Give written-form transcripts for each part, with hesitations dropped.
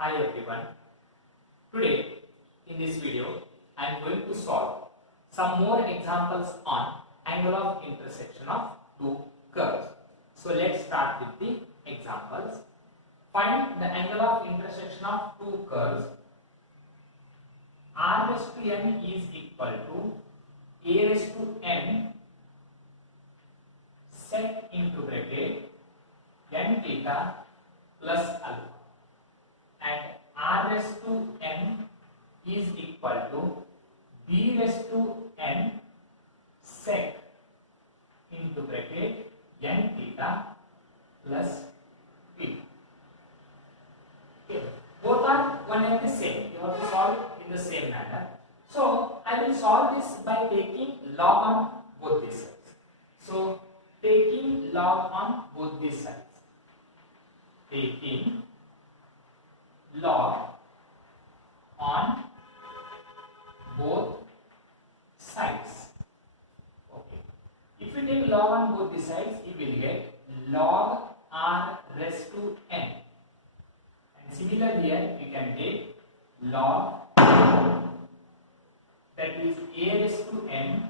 Hi everyone. Today in this video I am going to solve some more examples on angle of intersection of two curves. So let's start with the examples. Find the angle of intersection of two curves. R raised to n is equal to a raised to n sec into bracket n theta plus alpha, and r raised to n is equal to b raised to n sec into bracket n theta plus p. Okay. Both are one and the same. You have to solve in the same manner. So I will solve this by taking log on both these sides. So taking log on both these sides. Taking log on both sides. Okay. If you take log on both the sides, you will get log r raised to n. And similarly here we can take log, that is a raised to n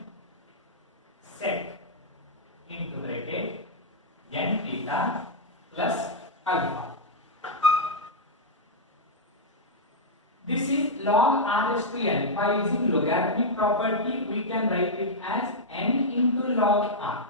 sec into bracket n theta plus alpha. This is log r raised to n. By using logarithmic property, we can write it as n into log r.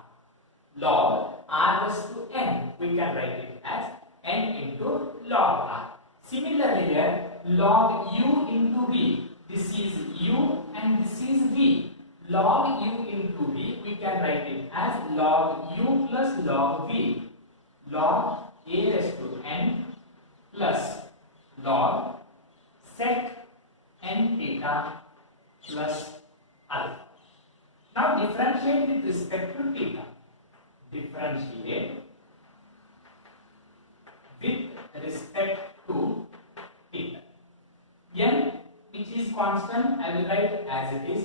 Log r raised to n, we can write it as n into log r. Similarly here, log u into v. This is u and this is v. Log u into v, we can write it as log u plus log v. Log a raised to n plus log sec n theta plus alpha. Now differentiate with respect to theta. Differentiate with respect to theta. N, which is constant, I will write as it is.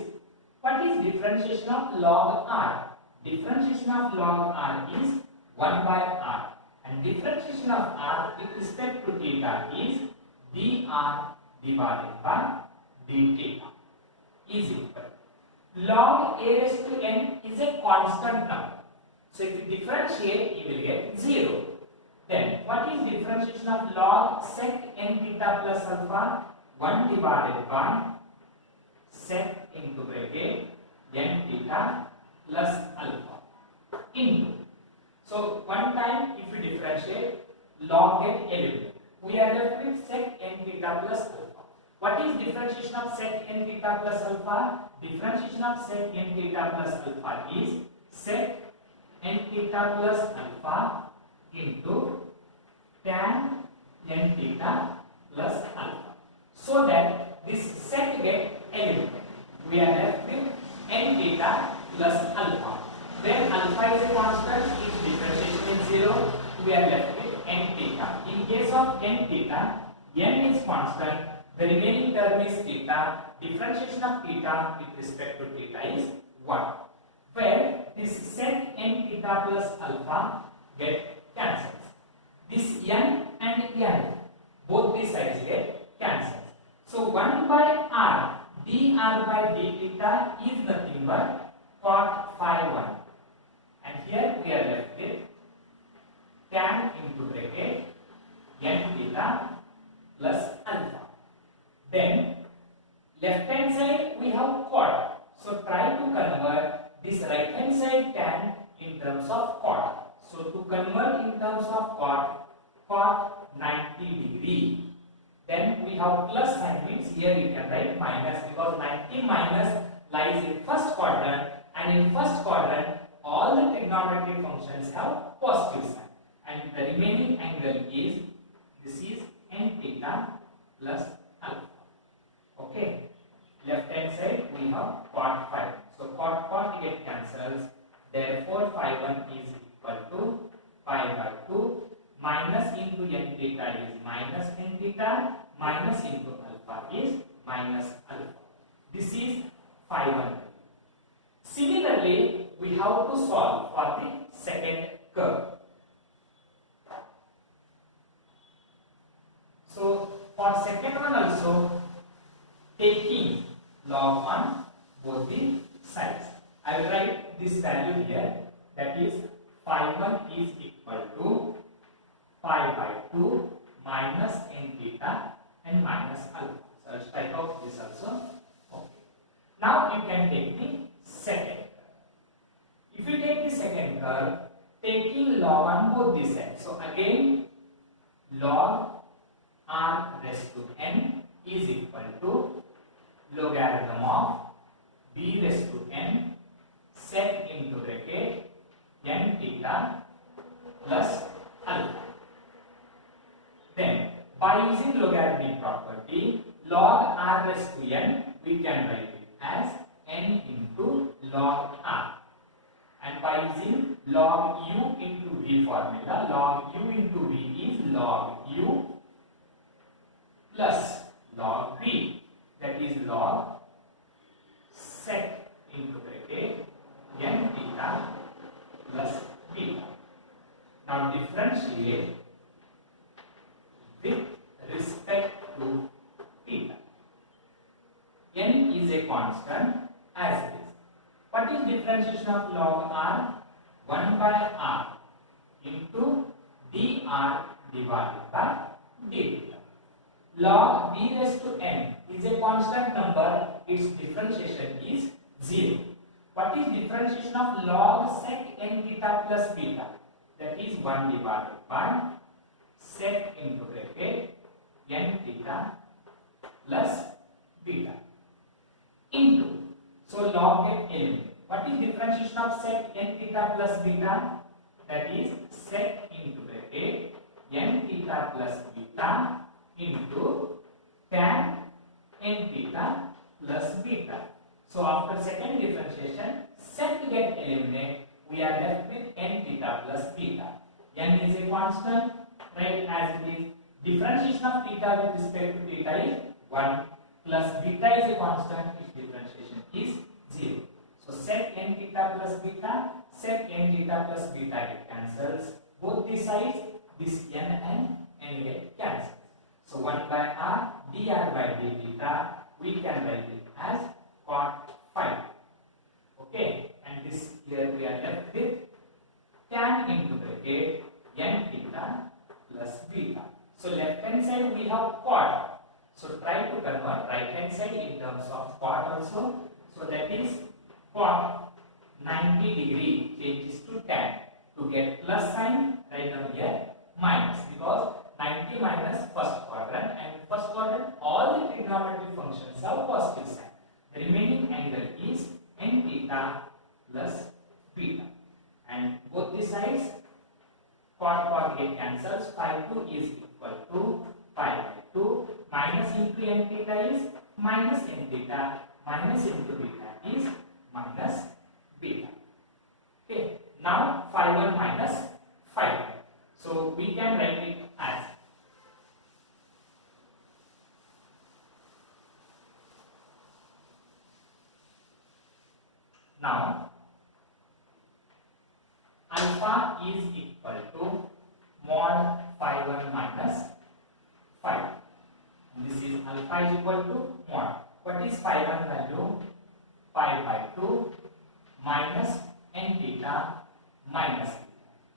What is differentiation of log r? Differentiation of log r is 1 by r, and differentiation of r with respect to theta is dr divided by d theta is equal. Log a raised to n is a constant number. So if you differentiate, you will get 0. Then what is differentiation of log sec n theta plus alpha? 1 divided by sec into bracket n theta plus alpha into. So one time if you differentiate, log get eliminated. We are left with sec n theta plus alpha. What is differentiation of sec n theta plus alpha? Differentiation of sec n theta plus alpha is sec n theta plus alpha into tan n theta plus alpha. So that this sec get eliminated. We are left with n theta plus alpha. Then alpha is a constant. If differentiation is 0, we are left with n theta. In case of n theta, n is constant. The remaining term is theta. Differentiation of theta with respect to theta is 1. Where this sec n theta plus alpha get cancelled. This n and n, both these sides get cancelled. So 1 by r, dr by d theta is nothing but cot phi 1. And here we are left with tan into bracket n theta plus alpha. Then left hand side we have cot. So try to convert this right hand side tan in terms of cot. So to convert in terms of cot 90 degree. Then we have plus sign, means here we can write minus, because 90 minus lies in first quadrant, and in first quadrant all the trigonometric functions have positive sign, and the remaining angle is, this is n theta plus alpha. Okay, left hand side we have cot phi. So cot get cancels. Therefore phi 1 is equal to pi by 2. Minus into n theta is minus n theta, minus into alpha is minus alpha. This is phi 1. Similarly, we have to solve for the second curve. So For second one also, taking log on both the sides. I will write this value here, that is phi 1 is equal to pi by 2 minus n theta and minus alpha. So I will strike out this also. Okay. Now you can take the second curve. If you take the second curve, taking log on both the sides. So again, log r raised to n is equal to logarithm of b raised to n sec into bracket n theta plus alpha. Then by using logarithmic property, log r raised to n, we can write it as n into log r. And by using log u into v formula, log u into v is log u plus log v, that is log sec into bracket n theta plus beta. Now differentiate with respect to theta. N is a constant as it is. What is differentiation of log r? 1 by r into dr divided by d. Log b raised to n is a constant number, its differentiation is 0. What is differentiation of log sec n theta plus beta? That is 1 divided by sec into bracket n theta plus beta into, so log get eliminated. What is differentiation of sec n theta plus beta? That is sec into bracket n theta plus beta into tan n theta plus beta. So after second differentiation, sec get eliminated, we are left with n theta plus beta. N is a constant, right, as it is. Differentiation of theta with respect to theta is 1 plus beta is a constant, its differentiation is 0. So sec n theta plus beta, sec n theta plus beta get cancels. Both the sides, this n and n get cancels. So 1 by r dr by d theta, we can write it as cot phi. Okay, and this here we are left with tan into bracket n theta plus beta. So left hand side we have cot. So try to convert right hand side in terms of cot also. So that is cot 90 degree changes to tan. To get plus sign, write down here minus, because 90 minus first quadrant, and first quadrant all the trigonometric functions have positive sign. The remaining angle is n theta plus beta, and both the sides cot get cancels. Phi 2 is equal to pi by 2 minus into n theta is minus n theta, minus into beta is minus beta. Okay, now phi 1 minus phi 2. So we can write it as now alpha is equal to mod phi 1 minus phi 2. This is alpha is equal to mod. What is phi 1 value? Pi by 2 minus n theta minus theta.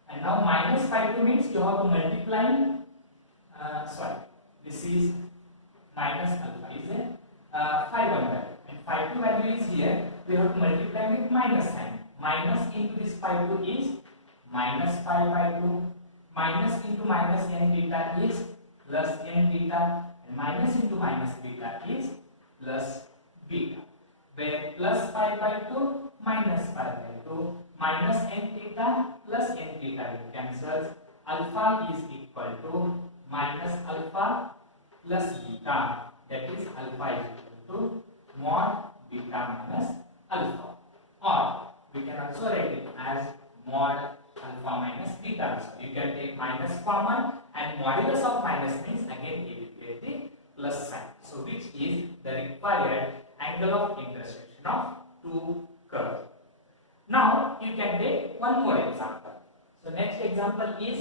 And now minus phi 2 means you have to multiply, this is minus alpha is a phi 1 value, and phi 2 value is here, we have to multiply with minus sign. Minus into this phi 2 is minus pi by 2, minus into minus n theta is plus n theta, and minus into minus beta is plus beta, where plus pi by 2 minus pi by 2 minus n theta plus n theta cancels. Alpha is equal to minus alpha plus beta, that is alpha is equal to mod beta minus alpha, or we can also write it as mod alpha minus beta. So you can take minus common, and modulus of minus means again you will get the plus sign. So which is the required angle of intersection of two curves. Now you can take one more example. So next example is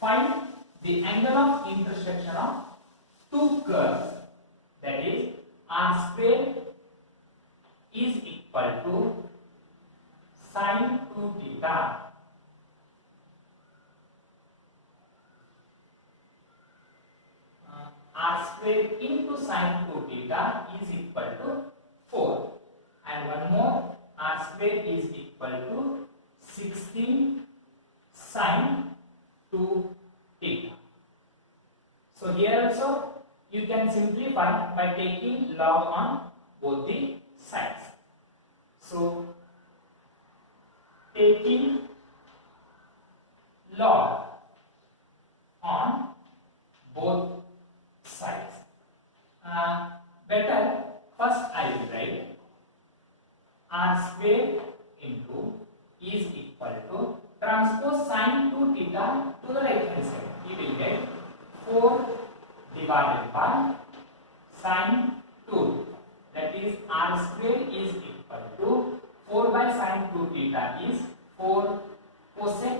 Find the angle of intersection of two curves, that is r square is equal to sin 2 theta r square into sin 2 theta is equal to 4, and one more, r square is equal to 16 sin 2 theta. So here also you can simplify by taking log on both the sides. So taking log on both sides. Better first I will write r square into is equal to transpose sin 2 theta to the right hand side. You will get 4 divided by sin 2, that is r square is equal to 4 by sin 2 theta is 4 cosec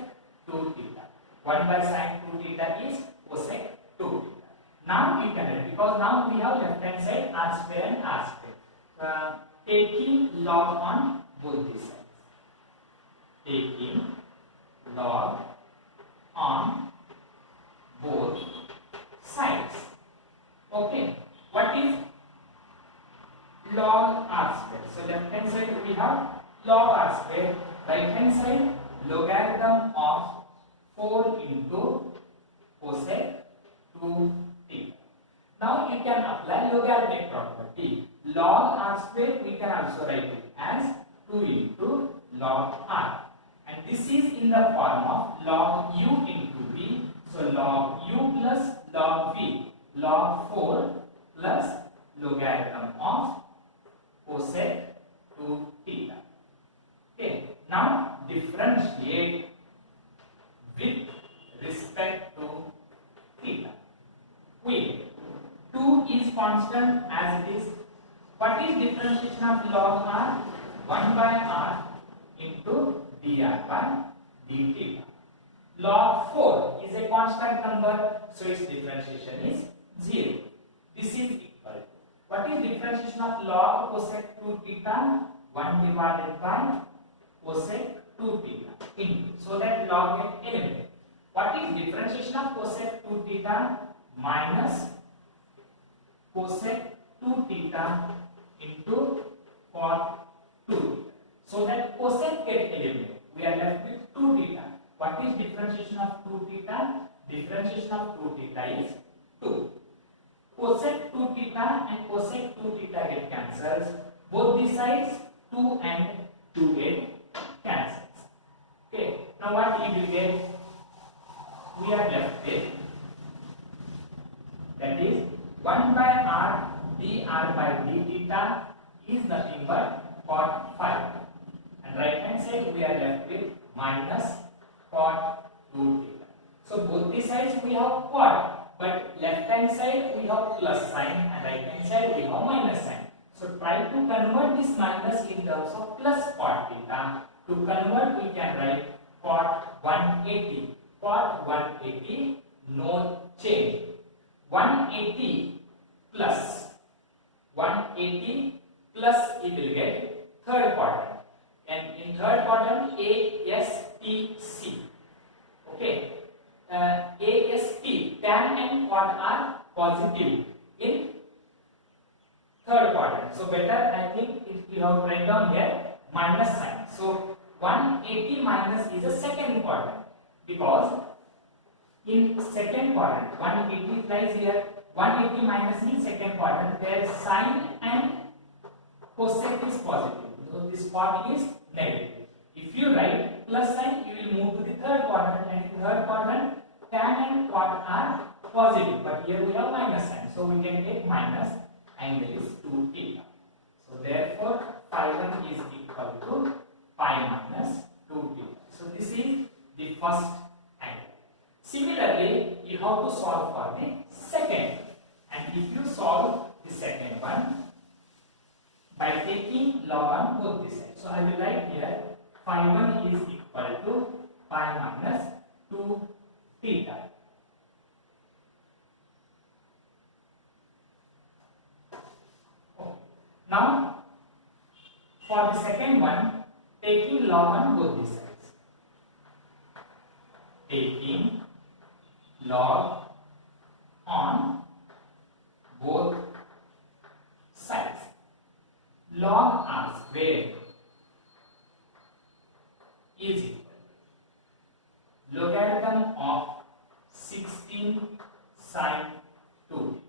2 theta. 1 by sin 2 theta is cosec 2 theta. Now you can write, because now we have left hand side r square and r square. Taking log on both these sides. Taking log on both sides. Okay. What is log r square? So left hand side we have log r square. Right hand side logarithm of 4 into cosec 2 theta. Now you can apply logarithmic property. Log r square we can also write it as 2 into log r, and this is in the form of log u into v. So log u plus log v, log 4 plus logarithm of cosec 2 theta. Okay, now differentiate with respect to theta. We 2 is constant as it is. What is differentiation of log r? 1 by r into dr by d theta. Log 4 is a constant number, so its differentiation is 0. This is equal. What is differentiation of log cosec 2 theta? 1 divided by cosec 2 theta into, so that log get eliminated. What is differentiation of cosec 2 theta? Minus cosec 2 theta into cot 2 theta. So that cosec get eliminated. We are left with 2 theta. What is differentiation of 2 theta? Differentiation of 2 theta is 2. Cosec 2 theta and cosec 2 theta get cancels. Both the sides 2 and 2 get cancels. Okay. Now what you will get? We are left with, that is 1 by r dr by d theta is nothing but cot 5, and right hand side we are left with minus cot 2 theta. So both the sides we have cot, but left hand side we have plus sign and right hand side we have minus sign. So try to convert this minus in terms of plus cot theta. To convert we can write cot 180. Cot 180, no change. 180 plus 180 plus it will get third quadrant, and in third quadrant ASTC. Okay, AST, tan and cot are positive in third quadrant. So better I think you have written down here minus sign. So 180 minus is a second quadrant, because in second quadrant 180 lies here. 180 minus in second quadrant where sine and cosec is positive, so this part is negative. If you write plus sign, you will move to the third quadrant, and in third quadrant tan and cot are positive, but here we have minus sign, so we can take minus, angle is 2 theta. So therefore phi 1 is equal to pi minus 2 theta. So this is the first angle. Similarly, you have to solve for the second, and if you solve the second one by taking log on both the sides, so I will write here phi 1 is equal to pi minus 2 theta. Now for the second one, taking log on both the sides. Taking log on both sides. Log r square is equal to logarithm of 16 sine 2.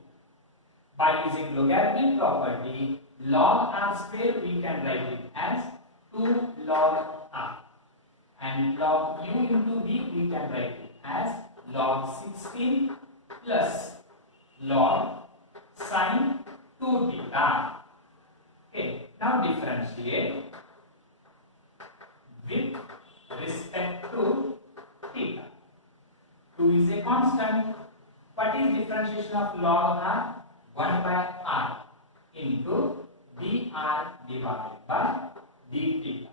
By using logarithmic property, log r square we can write it as 2 log r, and log u into v we can write it as log 16 plus log sine 2 theta. Okay, now differentiate with respect to theta. 2 is a constant. What is differentiation of log r? 1 by r into dr divided by d theta.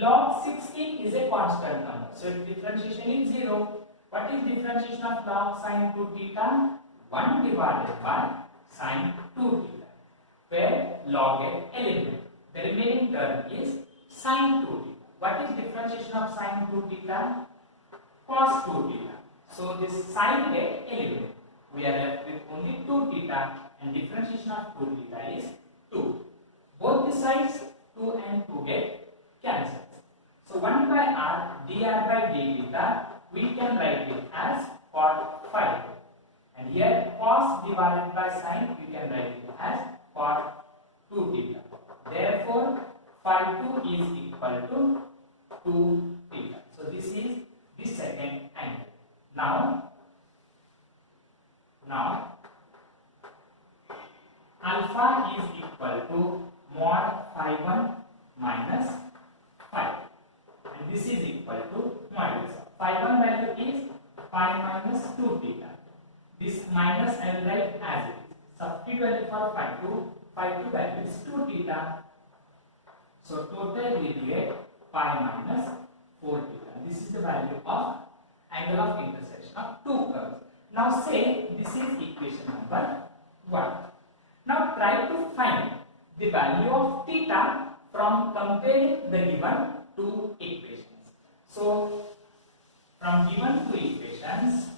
Log 16 is a constant number, so its differentiation is 0. What is differentiation of log sine 2 theta? 1 divided by sine 2 theta, where log get eliminated. The remaining term is sine 2 theta. What is differentiation of sine 2 theta? Cos 2 theta. So this sine get eliminated. We are left with only 2 theta, and differentiation of 2 theta is 2. Both the sides 2 and 2 get cancelled. So 1 by r dr by d theta we can write it as cot phi. And here cos divided by sine we can write it as cot 2 theta. Therefore phi 2 is equal to 2 theta. So this is the second angle. Now alpha is equal to mod phi 1 minus phi, and this is equal to modulus of phi 1 value is phi minus 2 theta. This minus I will write as it is. Substitute value for phi 2 value is 2 theta. So total will be pi minus 4 theta. This is the value of angle of intersection of two curves. Now say this is equation number 1. Now try to find the value of theta from comparing the given two equations. So from given two equations,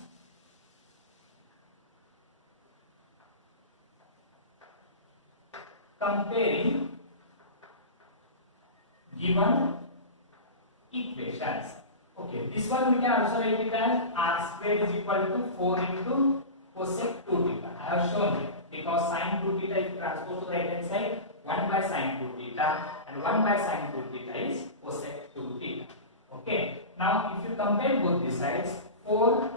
comparing given equations. Okay, this one we can also write it as r square is equal to 4 into cosec 2 theta. I have shown it because sine 2 theta if transpose to the right hand side, 1 by sine 2 theta, and 1 by sine 2 theta is cosec 2 theta. Okay, now if you compare both the sides, 4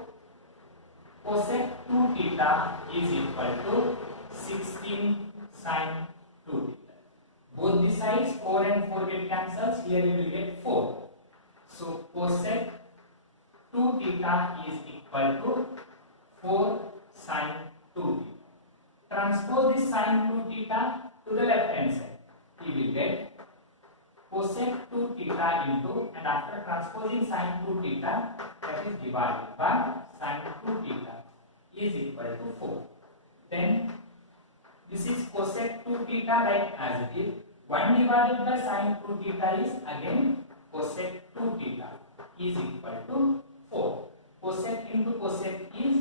cosec 2 theta is equal to 16 sine 2 theta. Both the sides 4 and 4 get cancelled. Here you will get 4. So cosec 2 theta is equal to 4 sine 2 theta. Transpose this sine 2 theta to the left hand side. You will get cosec 2 theta into, and after transposing sine 2 theta, that is divided by sine 2 theta is equal to 4. Then this is cosec 2 theta right as it is. 1 divided by sine 2 theta is again cosec 2 theta is equal to 4. Cosec into cosec is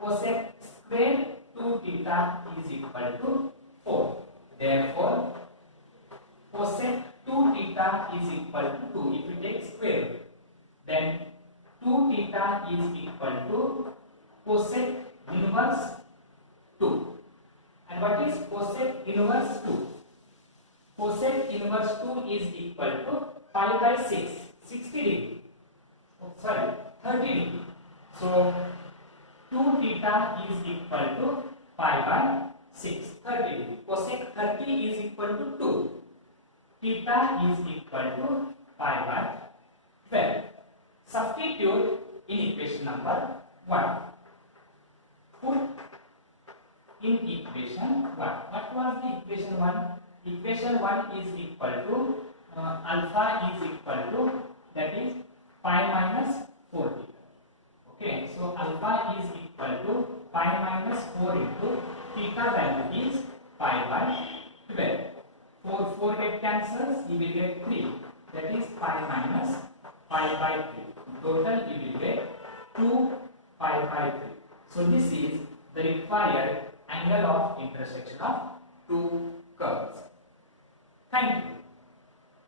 cosec square 2 theta is equal to 4. Therefore, cosec 2 theta is equal to 2. If you take square root, then 2 theta is equal to cosec inverse 2. And what is cosec inverse 2? Cosec inverse 2 is equal to pi by 6, 60 degree. Oh, sorry, 30 degree. So 2 theta is equal to pi by 6, 30 degree. Cosec 30 is equal to 2. Theta is equal to pi by 12. Substitute in equation number 1. Put in equation 1. What was the equation 1? Equation 1 is equal to alpha is equal to, that is pi minus 4 theta. Okay, so alpha is equal to pi minus 4 into theta value is pi by 12. cancels, you will get 3. That is pi minus pi by 3. Total you will get 2 pi by 3. So this is the required angle of intersection of two curves. Thank you.